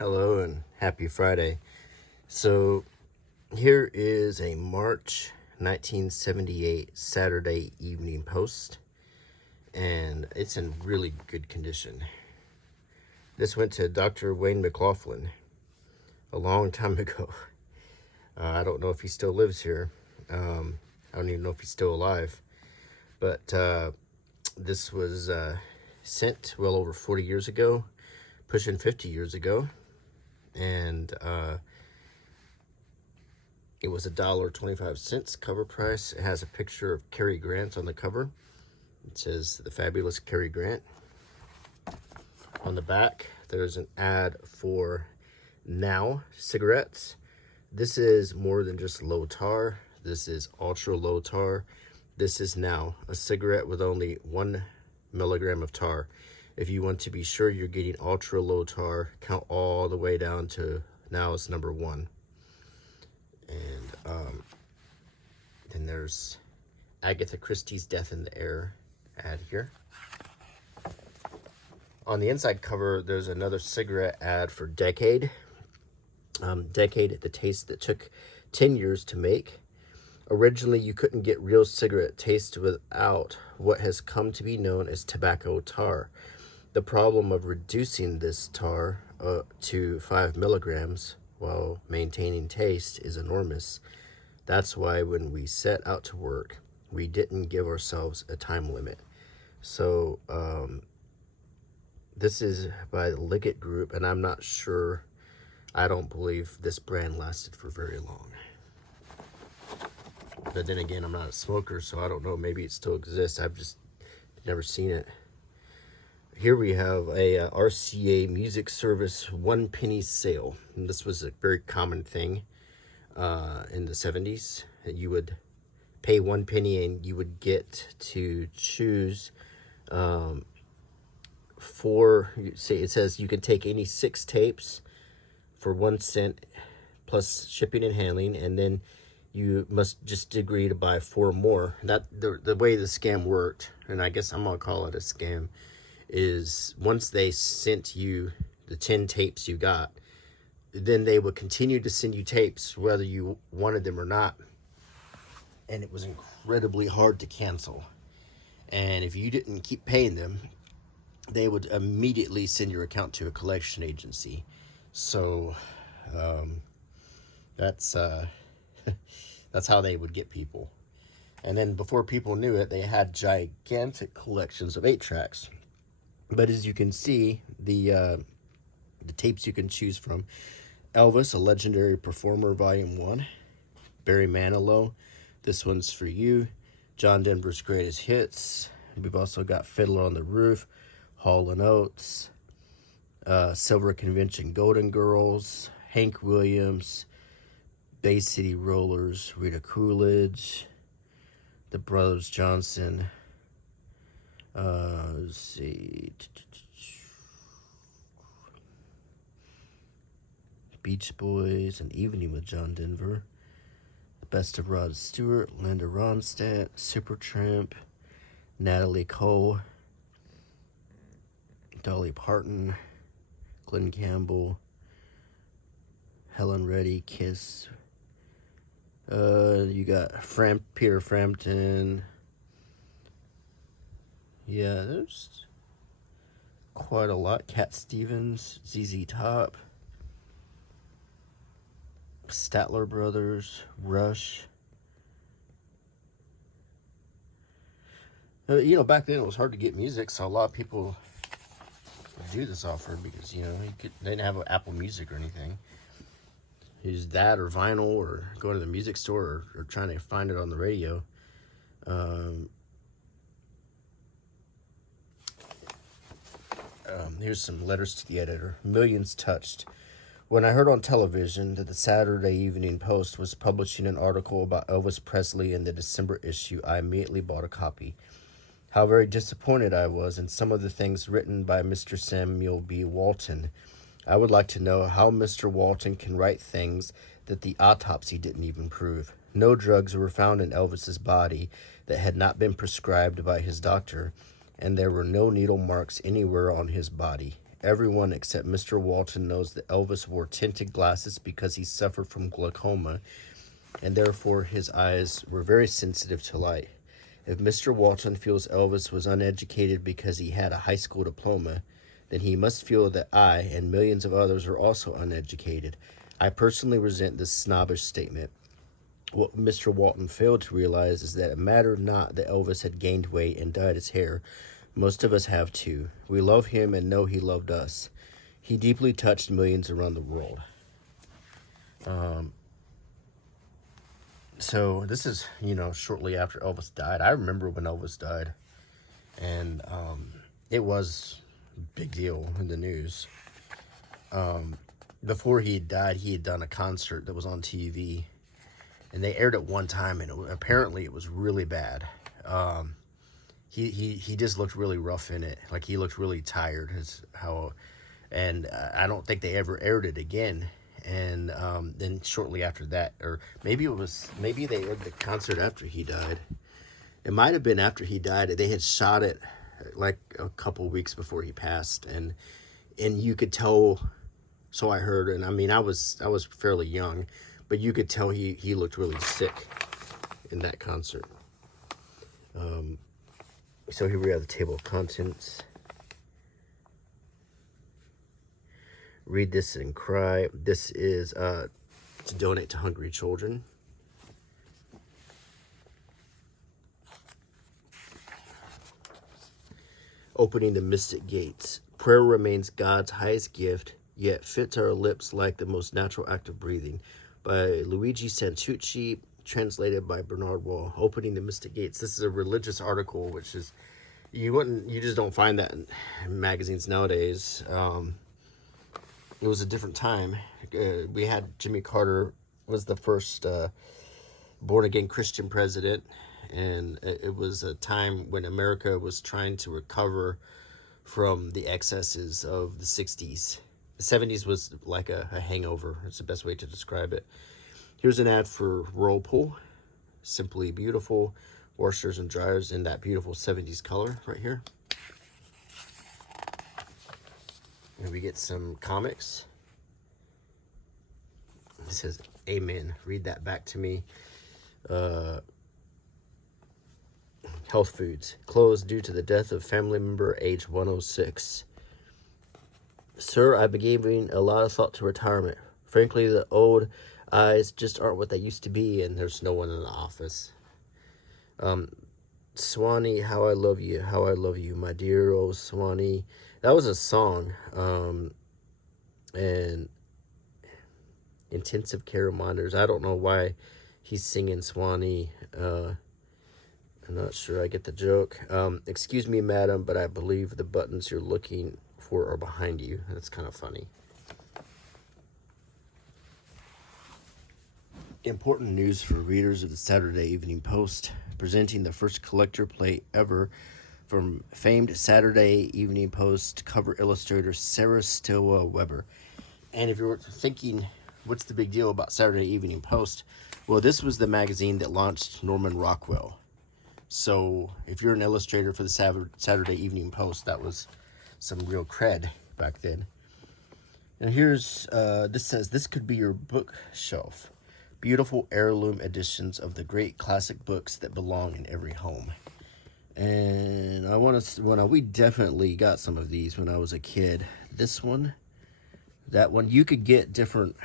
Hello and happy Friday. So here is a March 1978 Saturday Evening Post, and it's in really good condition. This went to Dr. Wayne McLaughlin a long time ago. I don't know if he still lives here. I don't even know if he's still alive. But this was sent well over 40 years ago, pushing 50 years ago. And it was $1.25 cover price. It has a picture of Cary Grant on the cover. It says the fabulous Cary Grant. On the back, there's an ad for Now cigarettes. This is more than just low tar. This is ultra low tar. This is Now, a cigarette with only 1 milligram of tar. If you want to be sure you're getting ultra low tar, count all the way down to Now it's number 1. And then there's Agatha Christie's Death in the Air ad here. On the inside cover, there's another cigarette ad for Decade. Decade, the taste that took 10 years to make. Originally, you couldn't get real cigarette taste without what has come to be known as tobacco tar. The problem of reducing this tar to 5 milligrams while maintaining taste is enormous. That's why when we set out to work, we didn't give ourselves a time limit. So this is by the Liggett Group, and I'm not sure. I don't believe this brand lasted for very long. But then again, I'm not a smoker, so I don't know. Maybe it still exists. I've just never seen it. Here we have a RCA music service 1 penny sale. And this was a very common thing in the 70s. You would pay 1 penny and you would get to choose it says you can take any 6 tapes for 1 cent plus shipping and handling, and then you must just agree to buy 4 more. That the way the scam worked, and I guess I'm gonna call it a scam, is once they sent you the 10 tapes you got, then they would continue to send you tapes whether you wanted them or not. And it was incredibly hard to cancel. And if you didn't keep paying them, they would immediately send your account to a collection agency. So that's how they would get people. And then before people knew it, they had gigantic collections of 8-tracks. But as you can see, the tapes you can choose from: Elvis, A Legendary Performer, Volume 1. Barry Manilow, This One's For You. John Denver's Greatest Hits. We've also got Fiddler on the Roof, Hall & Oates, Silver Convention Golden Girls, Hank Williams, Bay City Rollers, Rita Coolidge, The Brothers Johnson, let's see, Beach Boys, An Evening with John Denver, The Best of Rod Stewart, Linda Ronstadt, Supertramp, Natalie Cole, Dolly Parton, Glenn Campbell, Helen Reddy, Kiss. You got Peter Frampton. Yeah, there's quite a lot. Cat Stevens, ZZ Top, Statler Brothers, Rush. Back then it was hard to get music, so a lot of people would do this offer because, they didn't have Apple Music or anything. Use that or vinyl or go to the music store or trying to find it on the radio. Here's some letters to the editor. Millions touched. When I heard on television that the Saturday Evening Post was publishing an article about Elvis Presley in the December issue, I immediately bought a copy. How very disappointed I was in some of the things written by Mr. Samuel B. Walton. I would like to know how Mr. Walton can write things that the autopsy didn't even prove. No drugs were found in Elvis's body that had not been prescribed by his doctor, and there were no needle marks anywhere on his body. everyone except Mr. Walton knows that Elvis wore tinted glasses because he suffered from glaucoma, and therefore his eyes were very sensitive to light. If Mr. Walton feels Elvis was uneducated because he had a high school diploma, then he must feel that I and millions of others are also uneducated. I personally resent this snobbish statement. What Mr. Walton failed to realize is that it mattered not that Elvis had gained weight and dyed his hair. Most of us have too. We love him and know he loved us. He deeply touched millions around the world. So this is, shortly after Elvis died. I remember when Elvis died, and it was a big deal in the news. Before he died, he had done a concert that was on TV, and they aired it one time, and apparently it was really bad. He just looked really rough in it. Like, he looked really tired. And I don't think they ever aired it again. And then shortly after that, or maybe they aired the concert after he died. It might have been after he died. They had shot it like a couple weeks before he passed, and you could tell. So I heard, and I mean, I was fairly young, but you could tell he looked really sick in that concert. So here we have the table of contents. Read this and cry. This is to donate to hungry children. Opening the mystic gates. Prayer remains God's highest gift, yet fits our lips like the most natural act of breathing. By Luigi Santucci, translated by Bernard Wall. Opening the mystic gates. This is a religious article, which is you just don't find that in magazines nowadays. It was a different time. We had Jimmy Carter was the first born-again Christian president, and it was a time when America was trying to recover from the excesses of the 60s. The 70s was like a hangover. It's the best way to describe it. Here's an ad for Whirlpool. Simply beautiful. Washers and dryers in that beautiful 70s color right here. And we get some comics. It says, Amen. Read that back to me. Health foods. Closed due to the death of family member, age 106. Sir, I've been giving a lot of thought to retirement. Frankly, the old eyes just aren't what they used to be, and there's no one in the office. Swanee, how I love you, my dear old Swanee. That was a song. And intensive care reminders. I don't know why he's singing Swanee. I'm not sure I get the joke. Excuse me, madam, but I believe the buttons you're looking for are behind you. That's kind of funny. Important news for readers of the Saturday Evening Post. Presenting the first collector plate ever from famed Saturday Evening Post cover illustrator Sarah Stilwell Weber. And if you're thinking, what's the big deal about Saturday Evening Post? Well, this was the magazine that launched Norman Rockwell. So if you're an illustrator for the Saturday Evening Post, that was some real cred back then. And here's, this says, this could be your bookshelf. Beautiful heirloom editions of the great classic books that belong in every home. And we definitely got some of these when I was a kid. This one, that one, you could get different.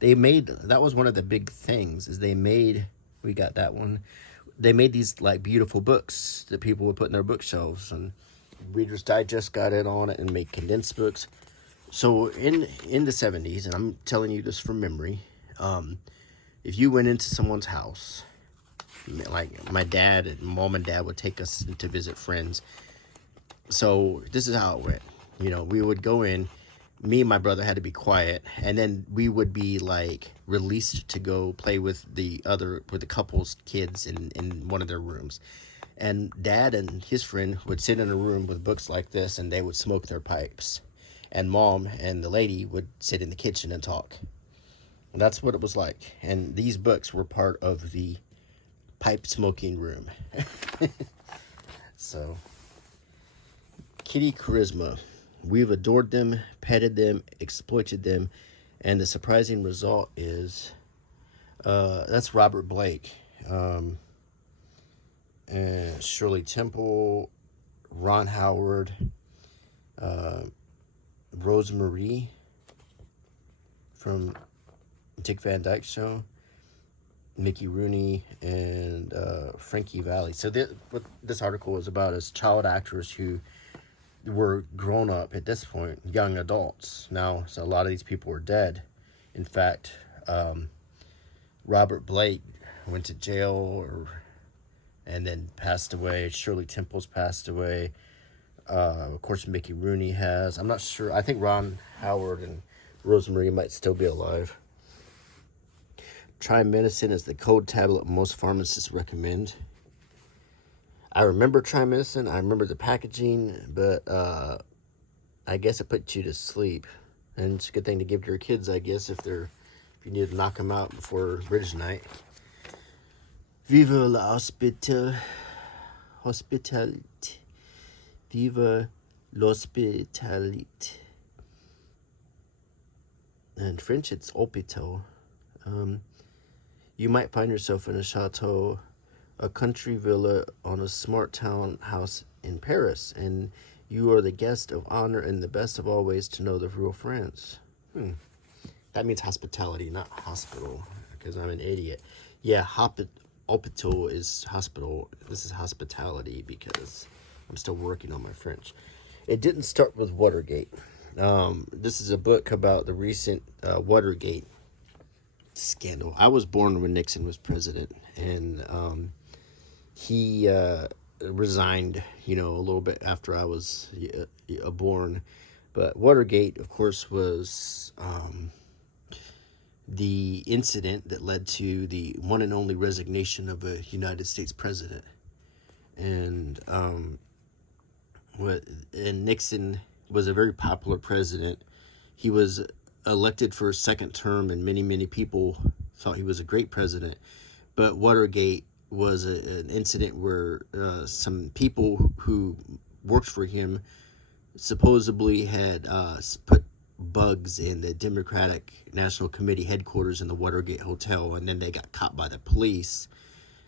That was one of the big things, is we got that one. They made these like beautiful books that people would put in their bookshelves, and Reader's Digest got in on it and made condensed books. So in the 70s, and I'm telling you this from memory, if you went into someone's house, like my dad and mom and dad would take us to visit friends. So this is how it went. We would go in, me and my brother had to be quiet, and then we would be like released to go play with the couple's kids in one of their rooms. And dad and his friend would sit in a room with books like this, and they would smoke their pipes. And mom and the lady would sit in the kitchen and talk. And that's what it was like. And these books were part of the pipe smoking room. So, Kitty Charisma. We've adored them, petted them, exploited them, and the surprising result is that's Robert Blake, and Shirley Temple, Ron Howard, Rosemarie from Dick Van Dyke Show, Mickey Rooney, and Frankie Valli. So what this article is about is child actors who were grown up at this point, young adults now. So a lot of these people are dead. In fact, Robert Blake went to jail and then passed away. Shirley Temple's passed away. Of course, Mickey Rooney has. I'm not sure. I think Ron Howard and Rosemarie might still be alive. Trimethicin is the cold tablet most pharmacists recommend. I remember trimethicin. I remember the packaging, but I guess it puts you to sleep. And it's a good thing to give to your kids, I guess, if you need to knock them out before bridge night. Vive l'hospitality. Vive l'hospitality. In French, it's hôpital. You might find yourself in a chateau, a country villa on a smart town house in Paris, and you are the guest of honor in the best of all ways to know the real France. That means hospitality, not hospital, because I'm an idiot. Yeah, hôpital is hospital. This is hospitality because I'm still working on my French. It didn't start with Watergate. This is a book about the recent Watergate scandal. I was born when Nixon was president, and he resigned, a little bit after I was born. But Watergate, of course, was the incident that led to the one and only resignation of a United States president. And Nixon was a very popular president. He was elected for a second term, and many people thought he was a great president. But Watergate was an incident where some people who worked for him supposedly had put bugs in the Democratic National Committee headquarters in the Watergate Hotel, and then they got caught by the police.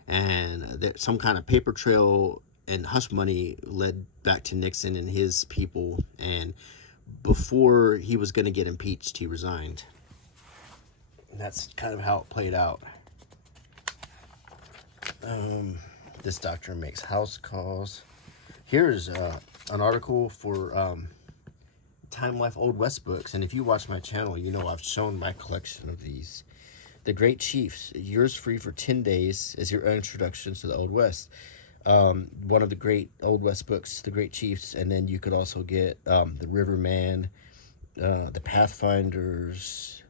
And some kind of paper trail and hush money led back to Nixon and his people, and before he was going to get impeached, he resigned. And that's kind of how it played out. This doctor makes house calls. Here's an article for Time Life Old West books, and if you watch my channel, you know I've shown my collection of these. The Great Chiefs, yours free for 10 days as your introduction to the Old West. One of the great Old West books, The Great Chiefs, and then you could also get the Riverman, the Pathfinders,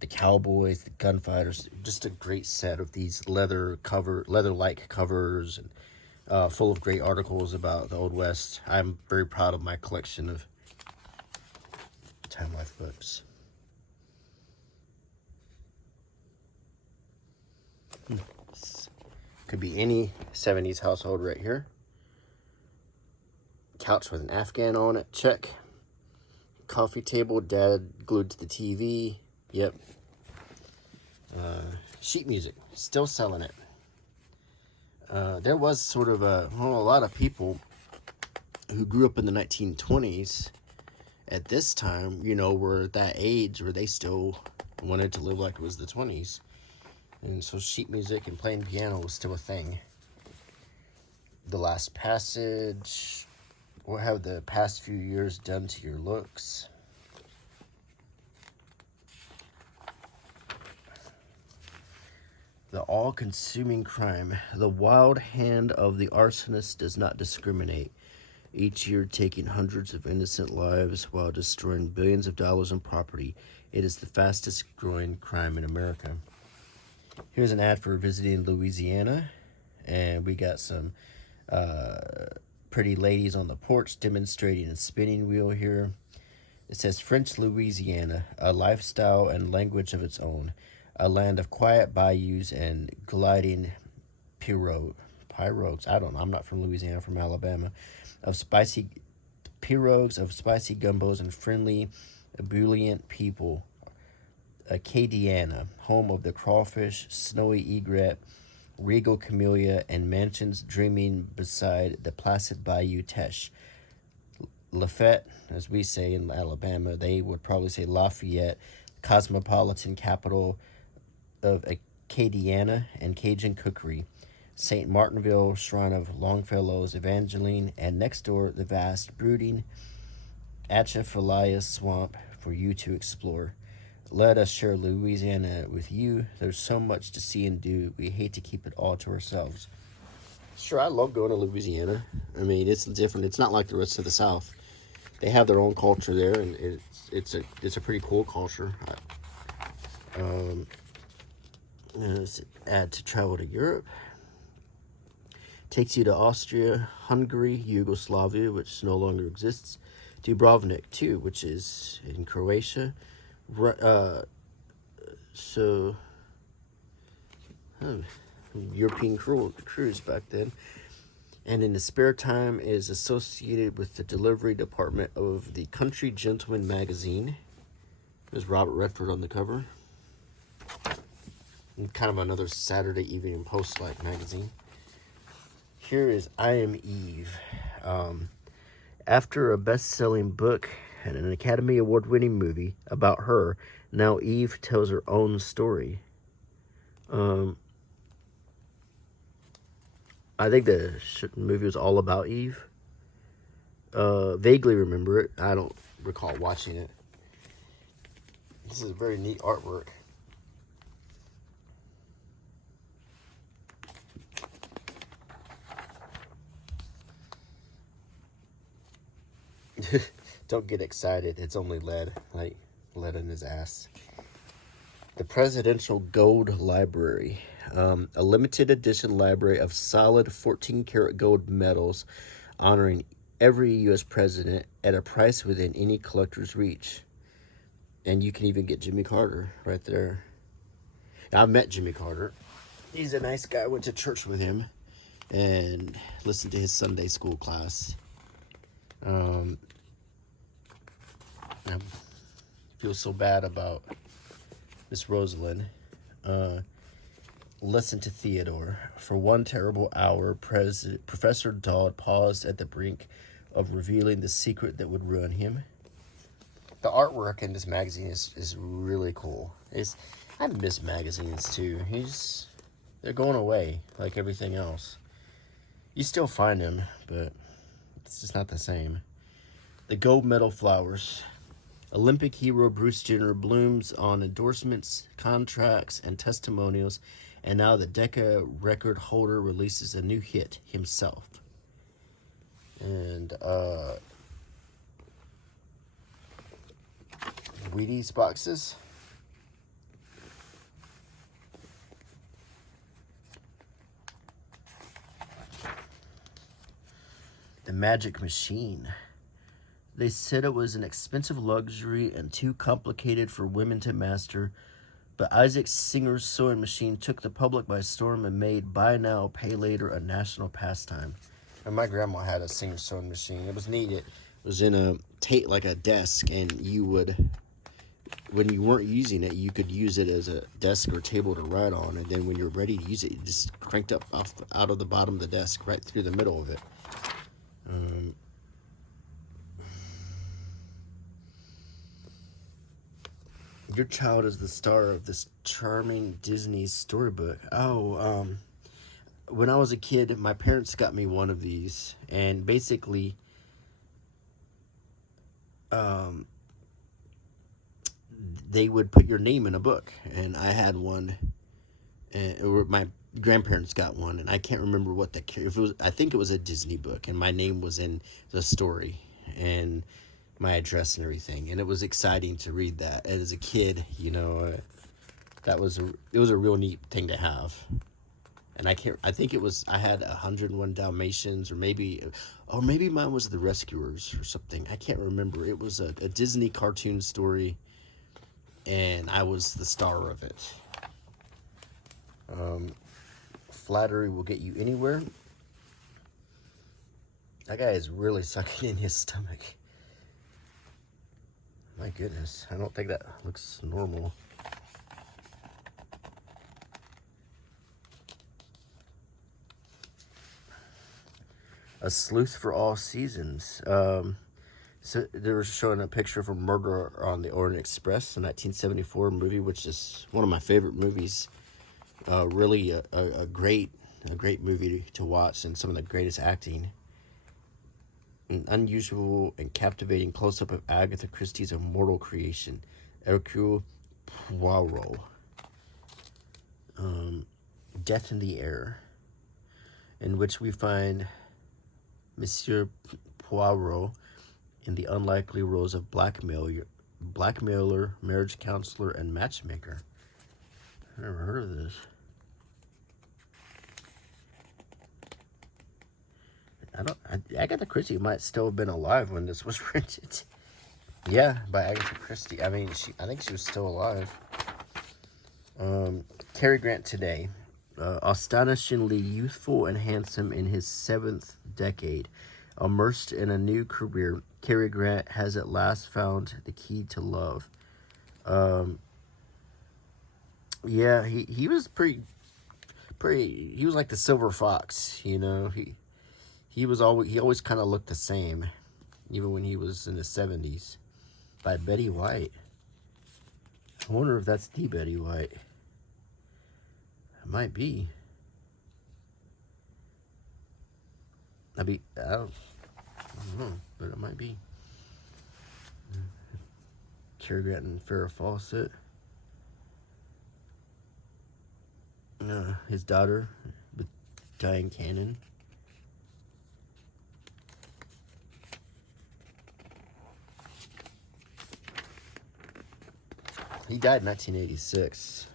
the Cowboys, the Gunfighters. Just a great set of these leather-like covers, and full of great articles about the Old West. I'm very proud of my collection of Time Life books. Could be any 70s household right here. Couch with an Afghan on it, check. Coffee table, dad glued to the TV, yep. Sheet music, still selling it. There was sort of a lot of people who grew up in the 1920s at this time, were at that age where they still wanted to live like it was the 20s. And so sheet music and playing piano was still a thing. The Last Passage. What have the past few years done to your looks? The all-consuming crime. The wild hand of the arsonist does not discriminate, each year taking hundreds of innocent lives while destroying billions of dollars in property. It is the fastest-growing crime in America. Here's an ad for visiting Louisiana, and we got some pretty ladies on the porch demonstrating a spinning wheel here. It says French Louisiana, a lifestyle and language of its own, a land of quiet bayous and gliding pirogues. I don't know, I'm not from Louisiana, I'm from Alabama. Of spicy pirogues of spicy gumbos, and friendly, ebullient people. Acadiana, home of the crawfish, snowy egret, regal camellia, and mansions dreaming beside the placid bayou Teche. Lafayette, as we say in Alabama, they would probably say Lafayette, cosmopolitan capital of Acadiana and Cajun cookery. St. Martinville, shrine of Longfellow's Evangeline, and next door, the vast, brooding Atchafalaya swamp for you to explore. Let us share Louisiana with you. There's so much to see and do. We hate to keep it all to ourselves. Sure, I love going to Louisiana. I mean, it's different. It's not like the rest of the South. They have their own culture there, and it's a pretty cool culture. Let's add to travel to Europe. Takes you to Austria, Hungary, Yugoslavia, which no longer exists, Dubrovnik too, which is in Croatia. European cruise back then. And in the spare time is associated with the delivery department of the Country Gentleman magazine. There's Robert Redford on the cover. And kind of another Saturday Evening Post-like magazine. Here is I Am Eve. After a best-selling book and an Academy Award-winning movie about her, now Eve tells her own story. I think the movie was all about Eve. Vaguely remember it. I don't recall watching it. This is very neat artwork. Don't get excited. It's only lead. Like lead in his ass. The Presidential Gold Library. A limited edition library of solid 14-karat gold medals honoring every U.S. president at a price within any collector's reach. And you can even get Jimmy Carter right there. Now, I've met Jimmy Carter. He's a nice guy. I went to church with him and listened to his Sunday school class. I feel so bad about Miss Rosalind. Listen to Theodore. For one terrible hour, Professor Dodd paused at the brink of revealing the secret that would ruin him. The artwork in this magazine is really cool. I miss magazines too. They're going away like everything else. You still find them, but it's just not the same. The Gold Medal Flowers. Olympic hero Bruce Jenner blooms on endorsements, contracts, and testimonials, and now the Decca record holder releases a new hit himself. And Wheaties boxes. The Magic Machine. They said it was an expensive luxury and too complicated for women to master, but Isaac Singer's sewing machine took the public by storm and made buy now, pay later a national pastime. And my grandma had a Singer sewing machine. It was neat. It was in a desk, and you would, when you weren't using it, you could use it as a desk or table to write on, and then when you're ready to use it, you just cranked up out of the bottom of the desk right through the middle of it. Your child is the star of this charming Disney storybook. When I was a kid, my parents got me one of these, and basically, they would put your name in a book, and I had one, or my grandparents got one, and I can't remember what if it was. I think it was a Disney book, and my name was in the story, and my address and everything, and it was exciting to read that. And as a kid, it was a real neat thing to have. And I had 101 Dalmatians, or maybe mine was the Rescuers or something. I can't remember. It was a Disney cartoon story, and I was the star of it. Flattery will get you anywhere. That guy is really sucking in his stomach. My goodness, I don't think that looks normal. A Sleuth for All Seasons. So they were showing a picture of a Murder on the Orient Express, a 1974 movie, which is one of my favorite movies. Really a great movie to watch, and some of the greatest acting. An unusual and captivating close-up of Agatha Christie's immortal creation, Hercule Poirot. Death in the Air, in which we find Monsieur Poirot in the unlikely roles of blackmailer, marriage counselor, and matchmaker. I never heard of this. Agatha Christie might still have been alive when this was printed. Yeah, by Agatha Christie. I mean, I think she was still alive. Cary Grant today. Astonishingly youthful and handsome in his 7th decade. Immersed in a new career, Cary Grant has at last found the key to love. Yeah, he was pretty, he was like the silver fox, you know. He always kind of looked the same, even when he was in the 70s. By Betty White. I wonder if that's the Betty White. It might be. I don't know, but it might be. Cary Grant and Farrah Fawcett. His daughter, Diane Cannon. He died in 1986.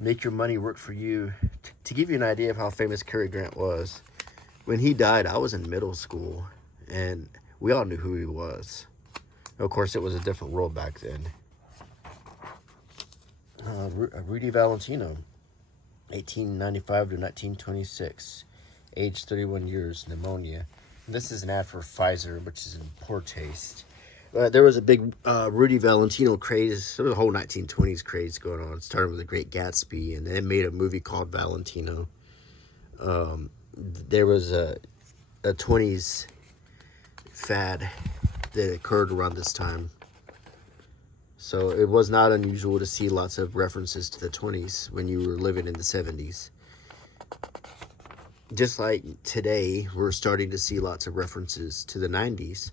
Make your money work for you. To give you an idea of how famous Cary Grant was, when he died, I was in middle school, and we all knew who he was. Of course, it was a different world back then. Rudy Valentino, 1895 to 1926, age 31 years, pneumonia. And this is an ad for Pfizer, which is in poor taste. There was a big Rudy Valentino craze. There was a whole 1920s craze going on. It started with The Great Gatsby, and then made a movie called Valentino. There was a 20s fad that occurred around this time. So it was not unusual to see lots of references to the 20s when you were living in the 70s. Just like today, we're starting to see lots of references to the 90s.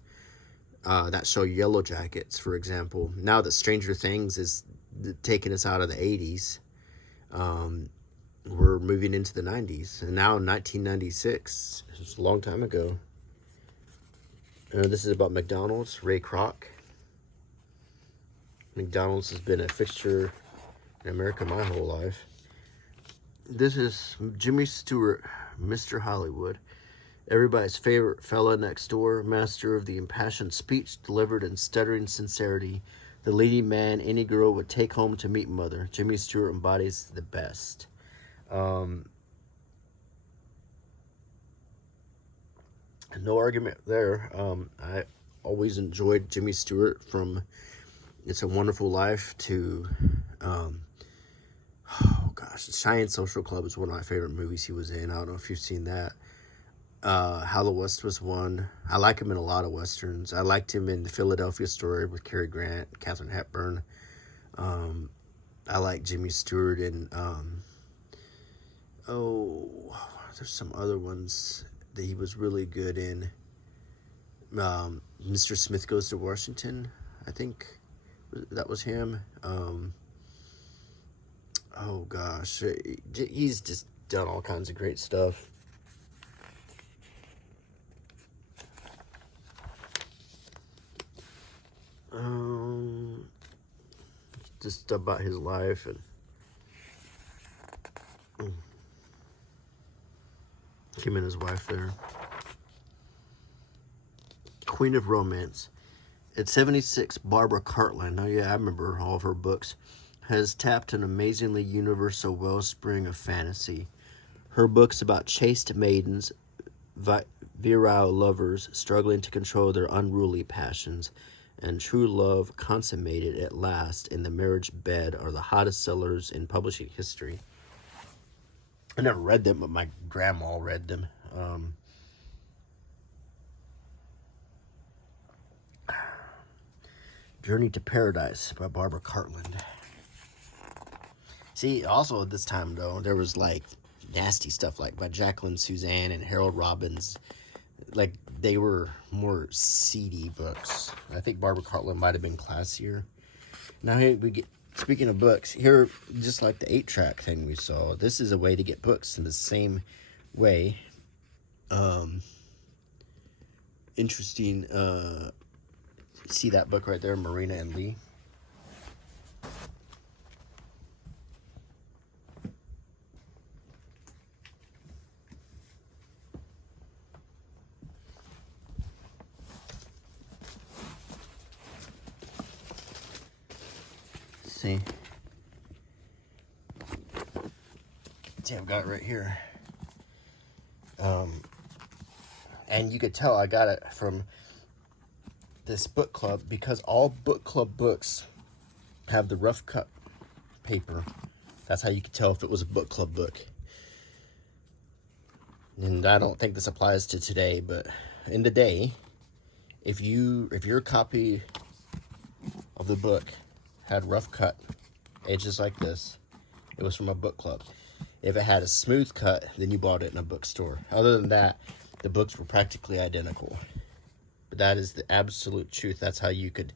That show Yellow Jackets, for example. Now that Stranger Things is taking us out of the 80s, we're moving into the 90s. And now in 1996, it's a long time ago. This is about McDonald's, Ray Kroc. McDonald's has been a fixture in America my whole life. This is Jimmy Stewart, Mr. Hollywood. Everybody's favorite fella next door, master of the impassioned speech delivered in stuttering sincerity, the leading man any girl would take home to meet mother. Jimmy Stewart embodies the best. No argument there. I always enjoyed Jimmy Stewart, from It's a Wonderful Life to, Cheyenne Social Club is one of my favorite movies he was in. I don't know if you've seen that. How the West Was Won. I like him in a lot of Westerns. I liked him in The Philadelphia Story with Cary Grant, Katharine Hepburn. I like Jimmy Stewart in, there's some other ones that he was really good in. Mr. Smith Goes to Washington, I think that was him. He's just done all kinds of great stuff. Just about his life and him and his wife there. Queen of Romance. At 76, Barbara Cartland, oh yeah, I remember all of her books, has tapped an amazingly universal wellspring of fantasy. Her books about chaste maidens, virile lovers struggling to control their unruly passions, and true love consummated at last in the marriage bed are the hottest sellers in publishing history. I never read them, but my grandma read them. Journey to Paradise by Barbara Cartland. See, also at this time, though, there was, like, nasty stuff, like, by Jacqueline Suzanne and Harold Robbins. Like, they were more seedy books. I think Barbara Cartland might have been classier. Now, here we get, speaking of books, here, just like the 8-track thing we saw, this is a way to get books in the same way. Interesting, see that book right there, Marina and Lee? See, I've got it right here. And you could tell I got it from this book club because all book club books have the rough cut paper. That's how you could tell if it was a book club book. And I don't think this applies to today, but in the day, if your copy of the book had rough cut edges like this, it was from a book club. If it had a smooth cut, then you bought it in a bookstore. Other than that, the books were practically identical. But that is the absolute truth. That's how you could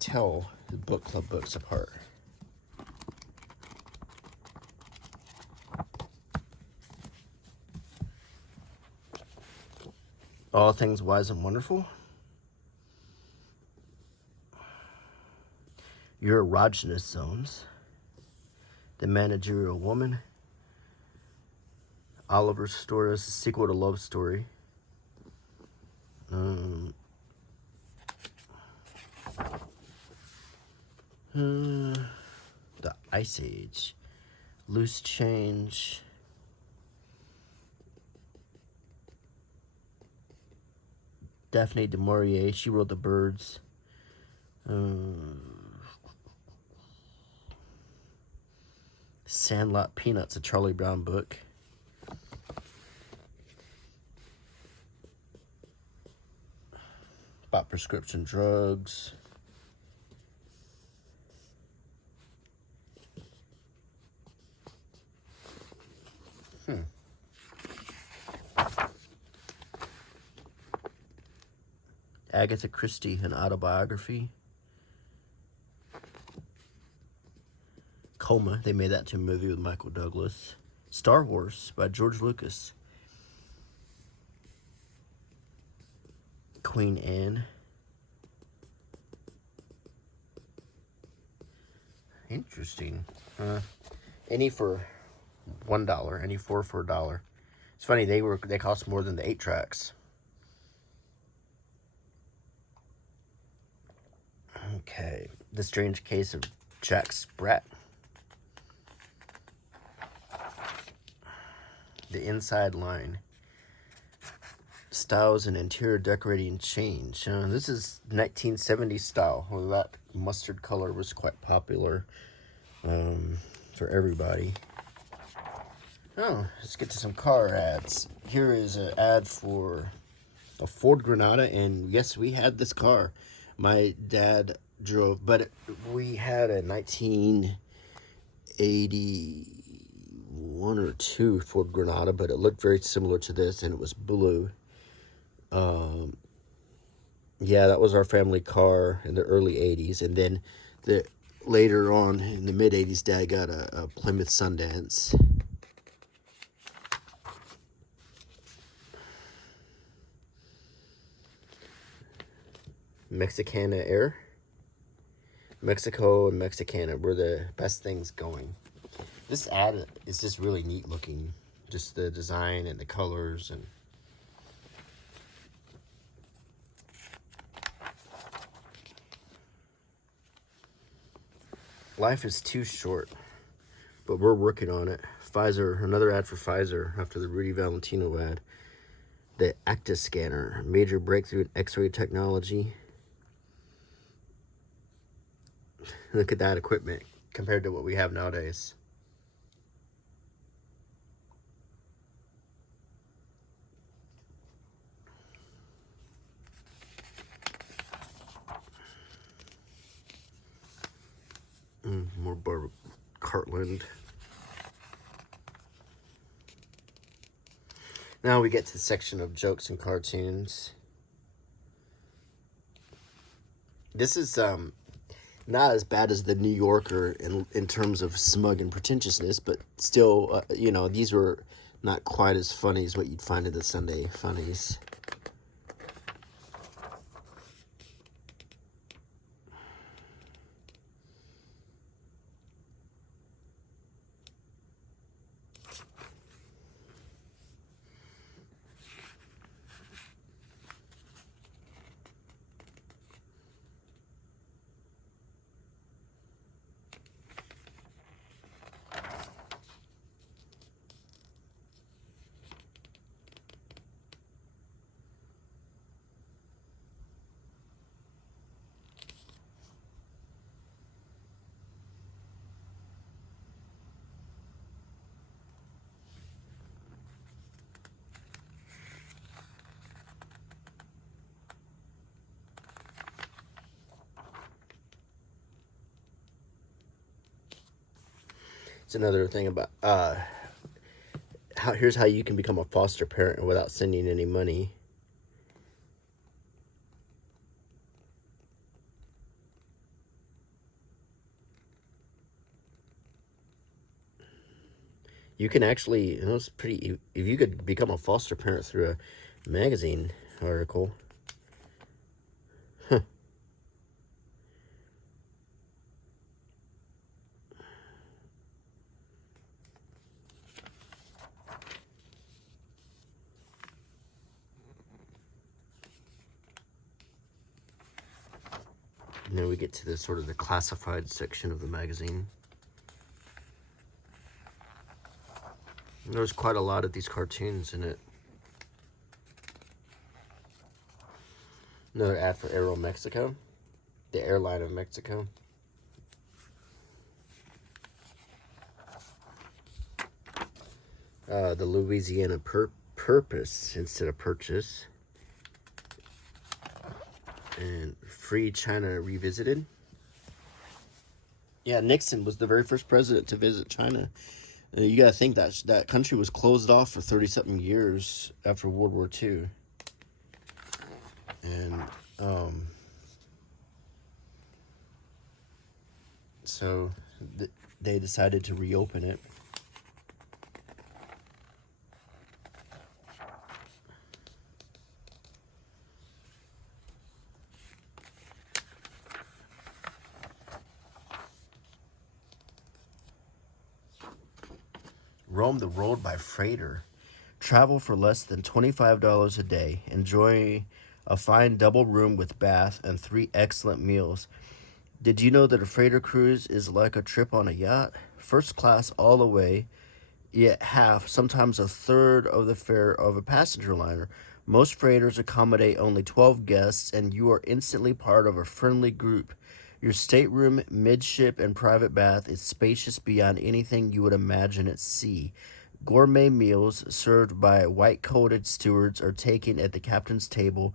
tell the book club books apart. All Things Wise and Wonderful. Your Erogenous Zones. The Managerial Woman. Oliver's Story is a sequel to Love Story. The Ice Age. Loose Change. Daphne du Maurier, She Wrote the Birds. Sandlot Peanuts, a Charlie Brown book. About prescription drugs. Agatha Christie, an autobiography. Coma, they made that to a movie with Michael Douglas. Star Wars by George Lucas. Queen Anne. Interesting. Any for $1, any four for $1. It's funny, they cost more than the 8-tracks. Okay, The Strange Case of Jack Sprat. The Inside Line. Styles and interior decorating change. This is 1970s style. Well, that mustard color was quite popular for everybody. Oh, let's get to some car ads. Here is an ad for a Ford Granada, and yes, we had this car. My dad drove, but we had a 1981 or 2 Ford Granada, but it looked very similar to this, and it was blue. Yeah, that was our family car in the early 80s, and then later on in the mid 80s, Dad got a Plymouth Sundance. Mexicana Air. Mexico and Mexicana were the best things going. This ad is just really neat looking. Just the design and the colors and life is too short, but we're working on it. Pfizer, another ad for Pfizer after the Rudy Valentino ad. The ACTA scanner, major breakthrough in X-ray technology. Look at that equipment compared to what we have nowadays. More Barbara Cartland. Now we get to the section of jokes and cartoons. This is not as bad as the New Yorker in terms of smug and pretentiousness, but still, you know, these were not quite as funny as what you'd find in the Sunday funnies. It's another thing about here's how you can become a foster parent without sending any money. You can actually, you know, it's pretty, if you could become a foster parent through a magazine article. Huh. And then we get to the sort of the classified section of the magazine. There's quite a lot of these cartoons in it. Another ad for Aero Mexico, the airline of Mexico. The Louisiana Purpose instead of Purchase. And Free China Revisited. Yeah, Nixon was the very first president to visit China. You gotta think that that country was closed off for 30-something years after World War II. And so they decided to reopen it. Roam the road by freighter. Travel for less than $25 a day. Enjoy a fine double room with bath and 3 excellent meals. Did you know that a freighter cruise is like a trip on a yacht? First class all the way, yet half, sometimes a third of the fare of a passenger liner. Most freighters accommodate only 12 guests, and you are instantly part of a friendly group. Your stateroom, midship, and private bath is spacious beyond anything you would imagine at sea. Gourmet meals served by white-coated stewards are taken at the captain's table.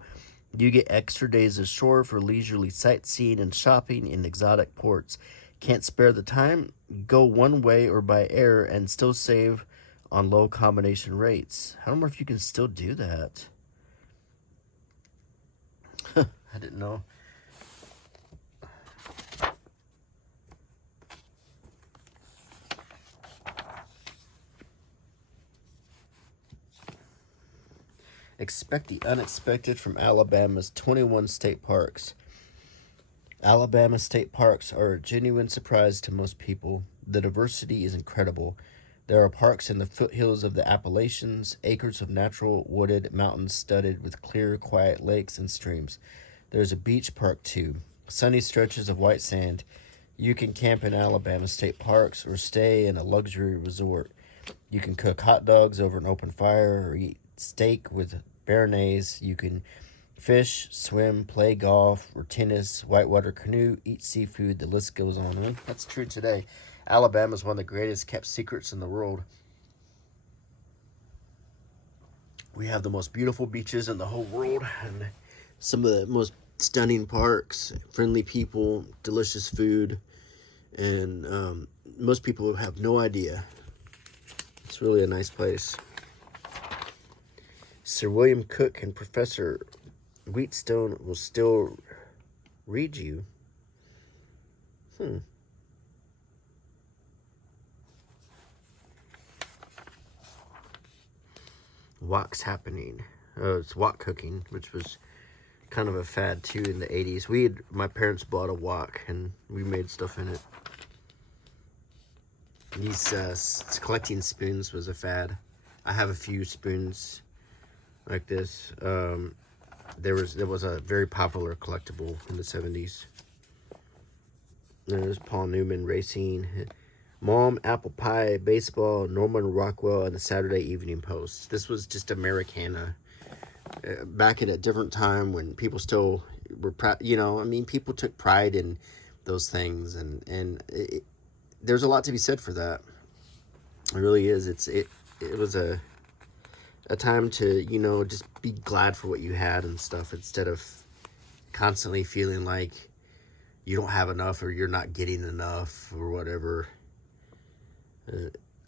You get extra days ashore for leisurely sightseeing and shopping in exotic ports. Can't spare the time? Go one way or by air and still save on low combination rates. I don't know if you can still do that. I didn't know. Expect the unexpected from Alabama's 21 state parks. Alabama state parks are a genuine surprise to most people. The diversity is incredible. There are parks in the foothills of the Appalachians, acres of natural wooded mountains studded with clear, quiet lakes and streams. There's a beach park too, sunny stretches of white sand. You can camp in Alabama state parks or stay in a luxury resort. You can cook hot dogs over an open fire or eat steak with Pyrenees. You can fish, swim, play golf, or tennis, whitewater canoe, eat seafood. The list goes on. And that's true today. Alabama is one of the greatest kept secrets in the world. We have the most beautiful beaches in the whole world, and some of the most stunning parks, friendly people, delicious food, and most people have no idea. It's really a nice place. Sir William Cook and Professor Wheatstone will still read you. Wok's happening. It's wok cooking, which was kind of a fad too in the 80s. My parents bought a wok and we made stuff in it. These collecting spoons was a fad. I have a few spoons like this. There was a very popular collectible in the 70s. There's Paul Newman racing. Mom, apple pie, baseball, Norman Rockwell, and the Saturday Evening Post. This was just Americana. Back at a different time when people still were proud, people took pride in those things, and there's a lot to be said for that. It really is. It was a time to, just be glad for what you had and stuff, instead of constantly feeling like you don't have enough or you're not getting enough or whatever.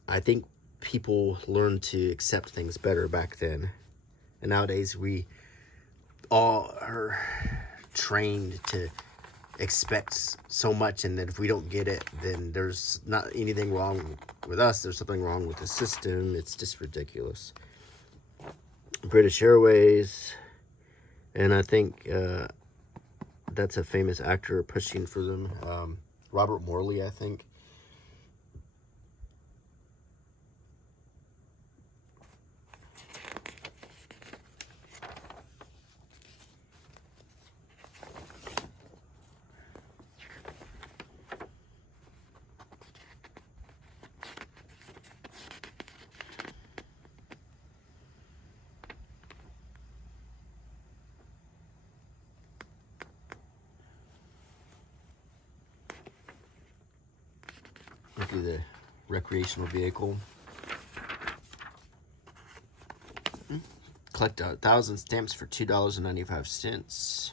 I think people learned to accept things better back then. And nowadays we all are trained to expect so much, and that if we don't get it, then there's not anything wrong with us. There's something wrong with the system. It's just ridiculous. British Airways, and I think that's a famous actor pushing for them. Robert Morley, I think. Look at the recreational vehicle. Collect 1,000 stamps for $2.95.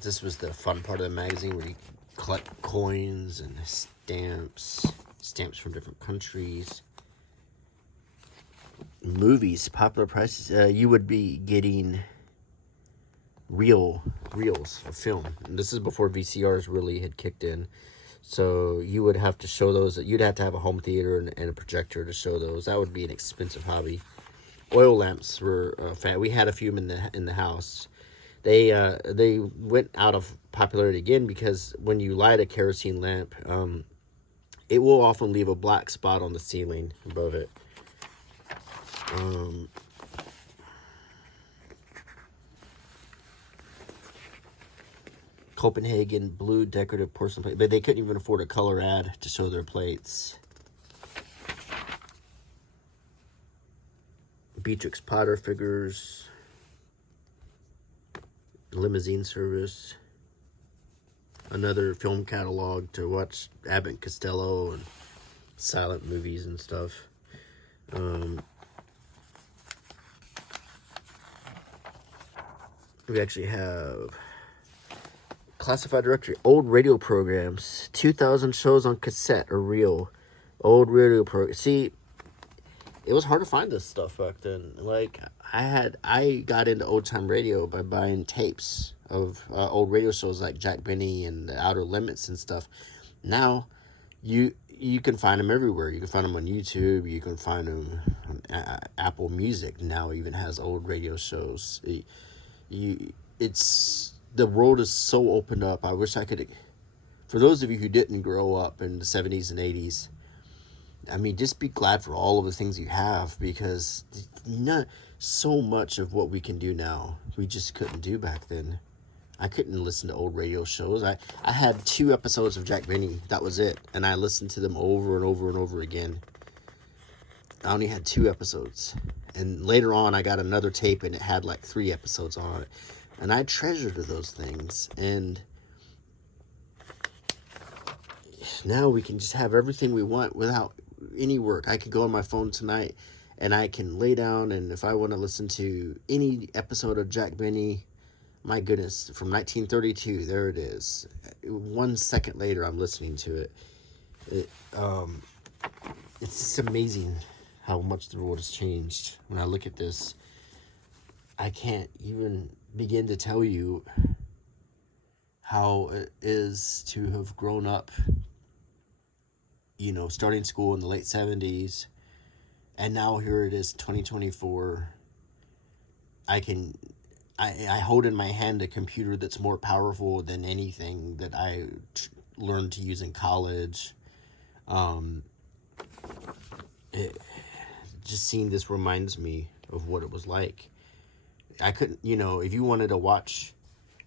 This was the fun part of the magazine, where you collect coins and stamps from different countries. Movies, popular prices. You would be getting reels of film. And this is before VCRs really had kicked in. So you would have to show those. You'd have to have a home theater and a projector to show those. That would be an expensive hobby. Oil lamps were we had a few in the house. They went out of popularity again because when you light a kerosene lamp, it will often leave a black spot on the ceiling above it. Copenhagen blue decorative porcelain plate, but they couldn't even afford a color ad to show their plates. Beatrix Potter figures. Limousine service. Another film catalog to watch Abbott and Costello and silent movies and stuff. We actually have classified directory, old radio programs, 2,000 shows on cassette or reel, old radio program. See, it was hard to find this stuff back then. Like, I got into old time radio by buying tapes of old radio shows like Jack Benny and the Outer Limits and stuff. Now, you can find them everywhere. You can find them on YouTube. You can find them on Apple Music. Now even has old radio shows. The world is so opened up. I wish I could. For those of you who didn't grow up in the 70s and 80s, I mean, just be glad for all of the things you have, because not so much of what we can do now, we just couldn't do back then. I couldn't listen to old radio shows. I had 2 episodes of Jack Benny. That was it. And I listened to them over and over and over again. I only had 2 episodes. And later on, I got another tape and it had like 3 episodes on it. And I treasured those things. And now we can just have everything we want without any work. I could go on my phone tonight and I can lay down, and if I want to listen to any episode of Jack Benny, my goodness, from 1932, there it is. 1 second later, I'm listening to it. It's just amazing how much the world has changed. When I look at this, I can't even begin to tell you how it is to have grown up, you know, starting school in the late 70s, and now here it is, 2024. I hold in my hand a computer that's more powerful than anything that I learned to use in college. Just seeing this reminds me of what it was like. I couldn't, you know, if you wanted to watch,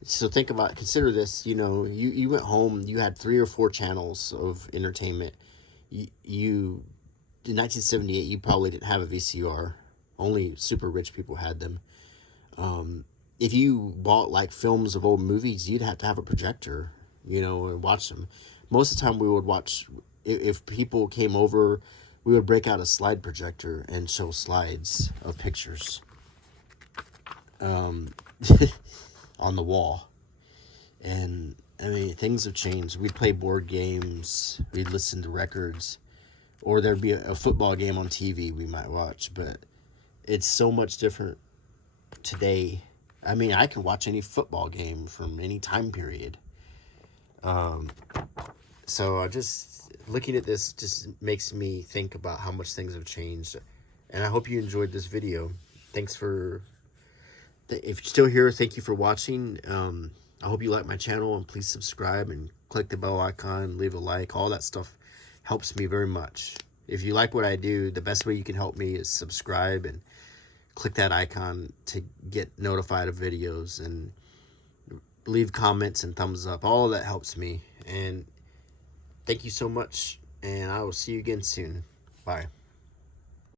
so consider this, you know, you went home, you had 3 or 4 channels of entertainment. You in 1978, you probably didn't have a VCR. Only super rich people had them. If you bought like films of old movies, you'd have to have a projector, you know, and watch them. Most of the time we would watch, if people came over, we would break out a slide projector and show slides of pictures on the wall. And I mean, things have changed. We'd play board games, we'd listen to records, or there'd be a football game on TV we might watch. But it's so much different today. I mean, I can watch any football game from any time period. So I just, looking at this just makes me think about how much things have changed. And I hope you enjoyed this video. Thanks for, if you're still here, thank you for watching. I hope you like my channel, and please subscribe and click the bell icon, leave a like. All that stuff helps me very much. If you like what I do, the best way you can help me is subscribe and click that icon to get notified of videos, and leave comments and thumbs up. All that helps me. And thank you so much, and I will see you again soon. Bye.